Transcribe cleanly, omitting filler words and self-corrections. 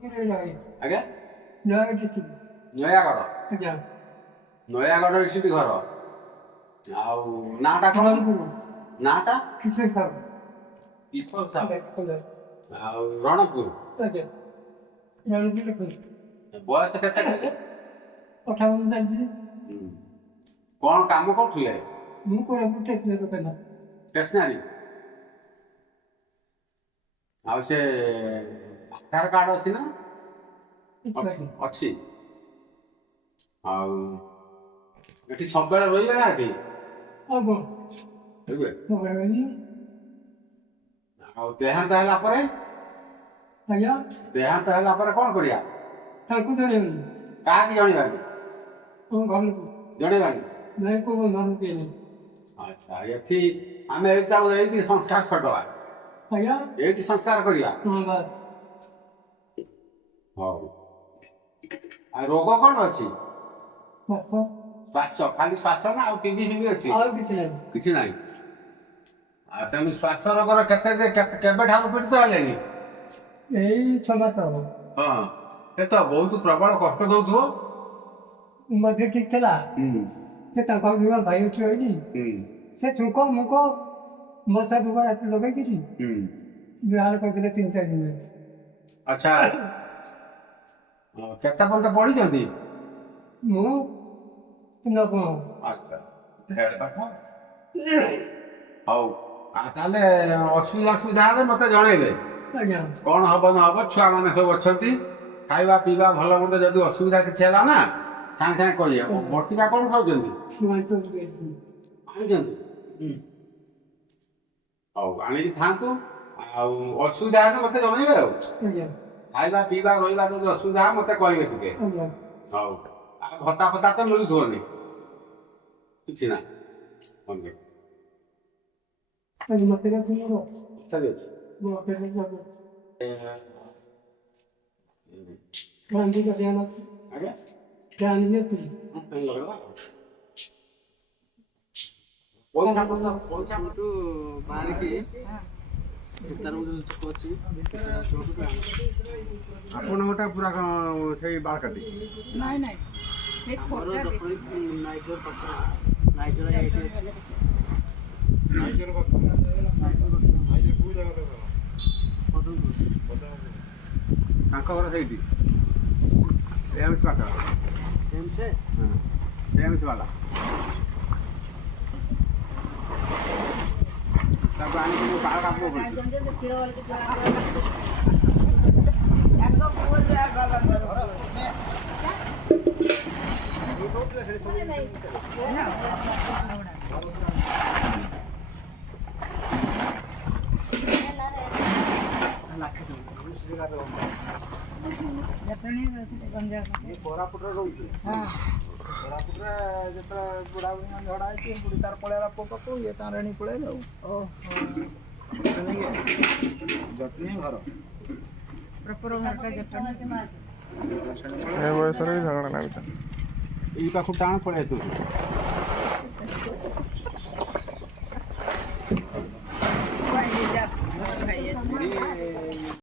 ଆଜ୍ଞା ନୟାଗଡ଼ ନୟାଗଡ଼ରେ ସେଠି ଘର ଆଉ ନାଁଟା କ'ଣ ନାଁଟା କିଶୋର ସାହୁ ଆଉ ରଣପୁର ବୟସ କେତେ କହିଲେ? 58 ଚାଲିଛି। କ'ଣ କାମ କରୁଥିଲେ? ମୁଁ କୋରାପୁଟ ଷ୍ଟେସନାରୀ ଦୋକାନ। ଷ୍ଟେସନାରୀ ଆଉ ସେ ଆଧାର କାର୍ଡ ଅଛି ନା? ଅଛି ଆଉ ଏଠି ସବୁବେଳେ ରହିବେ ନା ଏଠି? ଆଉ କ'ଣ ରହିବେ ରହିବେନି? ଆଉ ଦେହାନ୍ତ ହେଲା ପରେ? ଆଜ୍ଞା ଦେହାନ୍ତ ହେଲା ପରେ କ'ଣ କରିବା? ତାଙ୍କୁ ଜଣେଇବନି। କାହାକୁ ଜଣେଇବାନି? ଆମ ଘରକୁ ଜଣେଇବାନି? ନାଇଁ କୋଉ ଘରକୁ କେହି। ଆଚ୍ଛା ଏଠି ଆମେ ଏଇଠି ସଂସ୍କାର କରିଦେବା। ଆଜ୍ଞା ଏଇଠି ସଂସ୍କାର କରିବା। ହଁ ବାସ୍। ହଉ ଆଉ ରୋଗ କ'ଣ ଅଛି? ଶ୍ୱାସ ଖାଲି ଶ୍ୱାସ ନା ଆଉ ଟିଭି ଫିଭି ଅଛି? ଆଉ କିଛି ନାହିଁ। କିଛି ନାହିଁ। ଆଉ ତେଣୁ ଶ୍ୱାସ ରୋଗର କେବେଠାରୁ ପୀଡ଼ିତ ହେଲେଣି? ଏଇ 6 ମାସ ହବ। ହଁ ଏ ତ ବହୁତ ପ୍ରବଳ କଷ୍ଟ ଦଉଥିବ। ମଝିରେ ଠିକ ଥିଲା ସେ ତାଙ୍କ ଦୁଆ ଭାଇ ଉଠି ରହିଲି ସେ ଛୁଙ୍କ ମୁକ ମଶା ଦୁବା ରାତି ଲଗେଇକିରି ବିହାର କରିଦେଲେ 3-4 ଦିନ। ଆଚ୍ଛା କେତେ ପର୍ଯ୍ୟନ୍ତ ପଢିଛନ୍ତି? ମୁଁ ନବମ। ଆଚ୍ଛା ହଉ ତାହେଲେ ଅସୁବିଧା ହେଲେ ମତେ ଜଣେଇବେ। ଆଜ୍ଞା କ'ଣ ହବ ନ ହବ ଛୁଆମାନେ ସବୁ ଅଛନ୍ତି ଖାଇବା ପିଇବା ଭଲ ମନ୍ଦ ଯଦି ଅସୁବିଧା କିଛି ହେଲା ନା ସାଙ୍ଗେ ସାଙ୍ଗେ କହିବେ। ବଟିକା କ'ଣ ଖାଉଛନ୍ତି? ଆଣିଛନ୍ତି? ହଉ ଆଣିକି ଖାଆନ୍ତୁ ଆଉ ଅସୁବିଧା ହେଲେ ମତେ ଜଣେଇବେ। ଆଉ ଖାଇବା ପିଇବା ରହିବା ଯଦି ଅସୁବିଧା ହେବ ମତେ କହିବେ ଟିକେ। ହଉ ଆଉ ଭତ୍ତା ଫତା ତ ମିଳୁଥିବନି? କିଛି ନା ଆପଣଙ୍କଟା ପୁରା ସେଇ ବାଳକାଟି? ନାଇଁ ନାଇଁ ତାଙ୍କ ଘର ସେଇଠି ଏମ୍ସ ପାଖ? ଏମ୍ସ ବାଲା ତାକୁ ଆଣିକି ମୁଁ ବାଳ କାମ କରୁଛି। କୋରାପୁଟରେ ରହୁଛି। କୋରାପୁଟରେ ଯେତେବେଳେ ବୁଢ଼ାବୁଢ଼ୀ ମାନେ ଝଡ଼ା ହେଇଛି ବୁଢ଼ୀ ତାର ପଳେଇଲା ପୁଅ ପାଖକୁ ଇଏ ତାର ଏଣିକି ପଳେଇଲେ ଆଉ। ଜଟଣୀ ଘର ଏ ବୟସରେ ବି ଝଗଡ଼ା ଲାଗୁଛ। ଏଇ ପାଖକୁ ଟାଣ ପଳେଇ ଆସିବ।